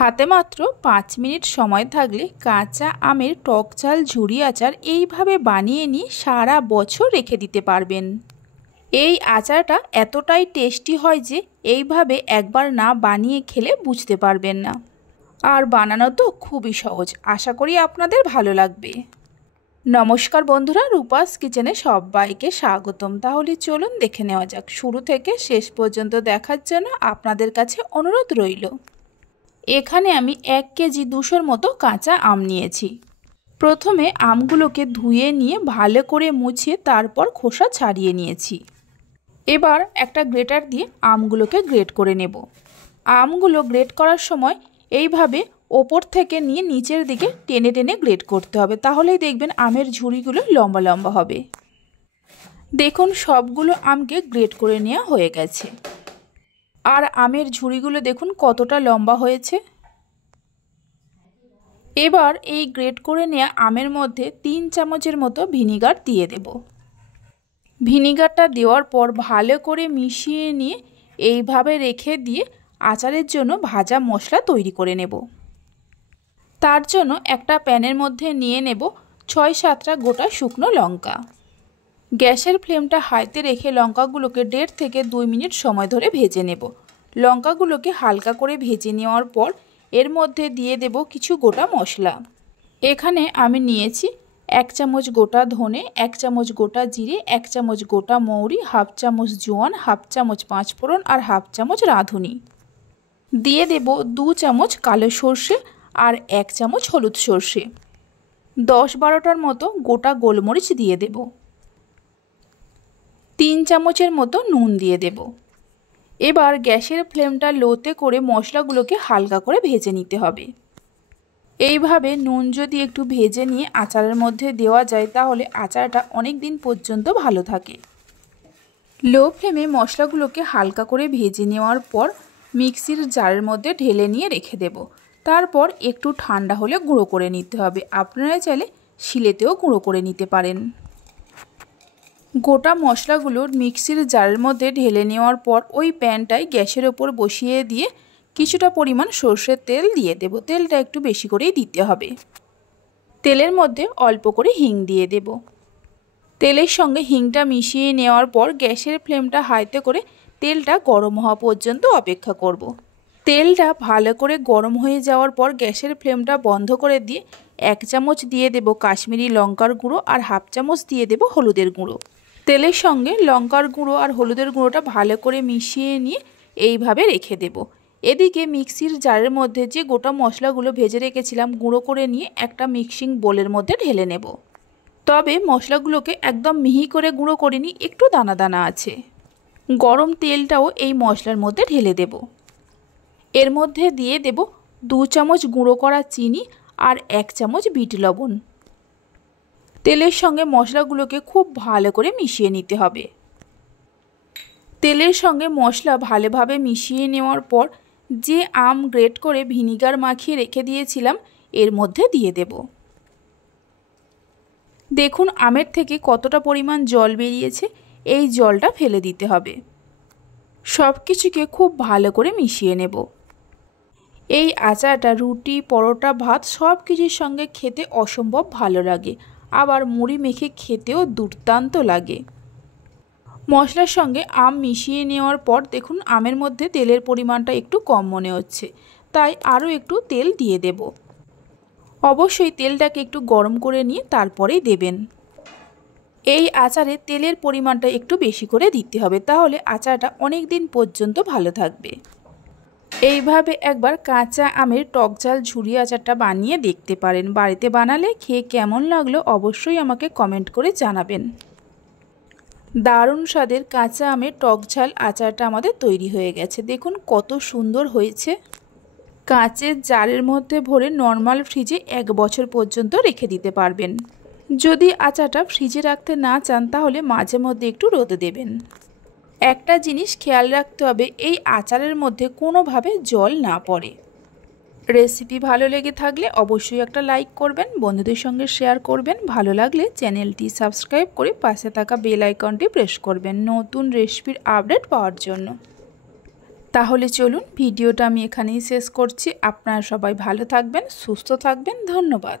হাতে মাত্র 5 মিনিট সময় থাকলে কাঁচা আমের টক ঝাল ঝুরি আচার এইভাবে বানিয়ে নিয়ে সারা বছর রেখে দিতে পারবেন। এই আচারটা এতটাই টেস্টি হয় যে এইভাবে একবার না বানিয়ে খেলে বুঝতে পারবেন না। আর বানানো তো খুবই সহজ, আশা করি আপনাদের ভালো লাগবে। নমস্কার বন্ধুরা, রূপাস কিচেনে সবাইকে স্বাগতম। তাহলে চলুন দেখে নেওয়া যাক। শুরু থেকে শেষ পর্যন্ত দেখার জন্য আপনাদের কাছে অনুরোধ রইল। এখানে আমি 1 কেজি 200 মতো কাঁচা আম নিয়েছি। প্রথমে আমগুলোকে ধুয়ে নিয়ে ভালো করে মুছে তারপর খোসা ছাড়িয়ে নিয়েছি। এবার একটা গ্রেটার দিয়ে আমগুলোকে গ্রেট করে নেব। আমগুলো গ্রেট করার সময় এইভাবে ওপর থেকে নিয়ে নিচের দিকে টেনে টেনে গ্রেট করতে হবে, তাহলেই দেখবেন আমের ঝুড়িগুলো লম্বা লম্বা হবে। দেখুন সবগুলো আমকে গ্রেট করে নেওয়া হয়ে গেছে। আর আমের ঝুড়িগুলো দেখুন কতটা লম্বা হয়েছে। এবার এই গ্রেট করে নেওয়া আমের মধ্যে 3 চামচের মতো ভিনিগার দিয়ে দেব। ভিনিগারটা দেওয়ার পর ভালো করে মিশিয়ে নিয়ে এইভাবে রেখে দিয়ে আচারের জন্য ভাজা মশলা তৈরি করে নেব। তার জন্য একটা প্যানের মধ্যে নিয়ে নেব 6-7টা গোটা শুকনো লঙ্কা। গ্যাসের ফ্লেমটা হাইতে রেখে লঙ্কাগুলোকে 1.5 থেকে 2 মিনিট সময় ধরে ভেজে নেব। লঙ্কাগুলোকে হালকা করে ভেজে নেওয়ার পর এর মধ্যে দিয়ে দেব কিছু গোটা মশলা। এখানে আমি নিয়েছি 1 চামচ গোটা ধনে, 1 চামচ গোটা জিরে, 1 চামচ গোটা মৌরি, 1/2 চামচ জোয়ান, 1/2 চামচ পাঁচফোড়ন আর 1/2 চামচ রাঁধুনি। দিয়ে দেব 2 চামচ কালো সর্ষে আর 1 চামচ হলুদ সর্ষে। 10-12টার মতো গোটা গোলমরিচ দিয়ে দেব। 3 চামচের মতো নুন দিয়ে দেব। এবার গ্যাসের ফ্লেমটা লোতে করে মশলাগুলোকে হালকা করে ভেজে নিতে হবে। এইভাবে নুন যদি একটু ভেজে নিয়ে আচারের মধ্যে দেওয়া যায় তাহলে আচারটা অনেক দিন পর্যন্ত ভালো থাকে। লো ফ্লেমে মশলাগুলোকে হালকা করে ভেজে নেওয়ার পর মিক্সির জারের মধ্যে ঢেলে নিয়ে রেখে দেব। তারপর একটু ঠান্ডা হলে গুঁড়ো করে নিতে হবে। আপনারা চাইলে শিলেতেও গুঁড়ো করে নিতে পারেন। গোটা মশলাগুলো মিক্সির জারের মধ্যে ঢেলে নেওয়ার পর ওই প্যানটায় গ্যাসের ওপর বসিয়ে দিয়ে কিছুটা পরিমাণ সর্ষের তেল দিয়ে দেব। তেলটা একটু বেশি করেই দিতে হবে। তেলের মধ্যে অল্প করে হিং দিয়ে দেব। তেলের সঙ্গে হিংটা মিশিয়ে নেওয়ার পর গ্যাসের ফ্লেমটা হাইতে করে তেলটা গরম হওয়া পর্যন্ত অপেক্ষা করব। তেলটা ভালো করে গরম হয়ে যাওয়ার পর গ্যাসের ফ্লেমটা বন্ধ করে দিয়ে 1 চামচ দিয়ে দেব কাশ্মীরি লঙ্কার গুঁড়ো আর 1/2 চামচ দিয়ে দেব হলুদের গুঁড়ো। তেলের সঙ্গে লঙ্কার গুঁড়ো আর হলুদের গুঁড়োটা ভালো করে মিশিয়ে নিয়ে এইভাবে রেখে দেব। এদিকে মিক্সির জারের মধ্যে যে গোটা মশলাগুলো ভেজে রেখেছিলাম গুঁড়ো করে নিয়ে একটা মিক্সিং বোলের মধ্যে ঢেলে নেব। তবে মশলাগুলোকে একদম মিহি করে গুঁড়ো করিনি, একটু দানা দানা আছে। গরম তেলটাও এই মশলার মধ্যে ঢেলে দেব। এর মধ্যে দিয়ে দেব 2 চামচ গুঁড়ো করা চিনি আর 1 চামচ বিট লবণ। তেলের সঙ্গে মশলাগুলোকে খুব ভালো করে মিশিয়ে নিতে হবে। তেলের সঙ্গে মশলা ভালোভাবে মিশিয়ে নেওয়ার পর যে আম গ্রেট করে ভিনিগার মাখিয়ে রেখে দিয়েছিলাম এর মধ্যে দিয়ে দেব। দেখুন আমের থেকে কতটা পরিমাণ জল বেরিয়েছে, এই জলটা ফেলে দিতে হবে। সব কিছুকে খুব ভালো করে মিশিয়ে নেব। এই আচারটা রুটি, পরোটা, ভাত সব কিছুর সঙ্গে খেতে অসম্ভব ভালো লাগে, আবার মুড়ি মেখে খেতেও দুর্দান্ত লাগে। মশলার সঙ্গে আম মিশিয়ে নেওয়ার পর দেখুন আমের মধ্যে তেলের পরিমাণটা একটু কম মনে হচ্ছে, তাই আরও একটু তেল দিয়ে দেব। অবশ্যই তেলটাকে একটু গরম করে নিয়ে তারপরেই দেবেন। এই আচারে তেলের পরিমাণটা একটু বেশি করে দিতে হবে, তাহলে আচারটা অনেক দিন পর্যন্ত ভালো থাকবে। এইভাবে একবার কাঁচা আমের টক ঝাল ঝুরি আচারটা বানিয়ে দেখতে পারেন। বাড়িতে বানালে খেয়ে কেমন লাগলো অবশ্যই আমাকে কমেন্ট করে জানাবেন। দারুণ স্বাদের কাঁচা আমের টক ঝাল আচারটা আমাদের তৈরি হয়ে গেছে। দেখুন কত সুন্দর হয়েছে। কাঁচের জারের মধ্যে ভরে নর্মাল ফ্রিজে 1 বছর পর্যন্ত রেখে দিতে পারবেন। যদি আচারটা ফ্রিজে রাখতে না চান তাহলে মাঝে মধ্যে একটু রোদে দেবেন। একটা জিনিস খেয়াল রাখতে হবে, এই আচারের মধ্যে কোনোভাবে জল না পড়ে। রেসিপি ভালো লেগে থাকলে অবশ্যই একটা লাইক করবেন, বন্ধুদের সঙ্গে শেয়ার করবেন। ভালো লাগলে চ্যানেলটি সাবস্ক্রাইব করে পাশে থাকা বেল আইকনটি প্রেস করবেন নতুন রেসিপির আপডেট পাওয়ার জন্য। তাহলে চলুন ভিডিওটা আমি এখানেই শেষ করছি। আপনারা সবাই ভালো থাকবেন, সুস্থ থাকবেন। ধন্যবাদ।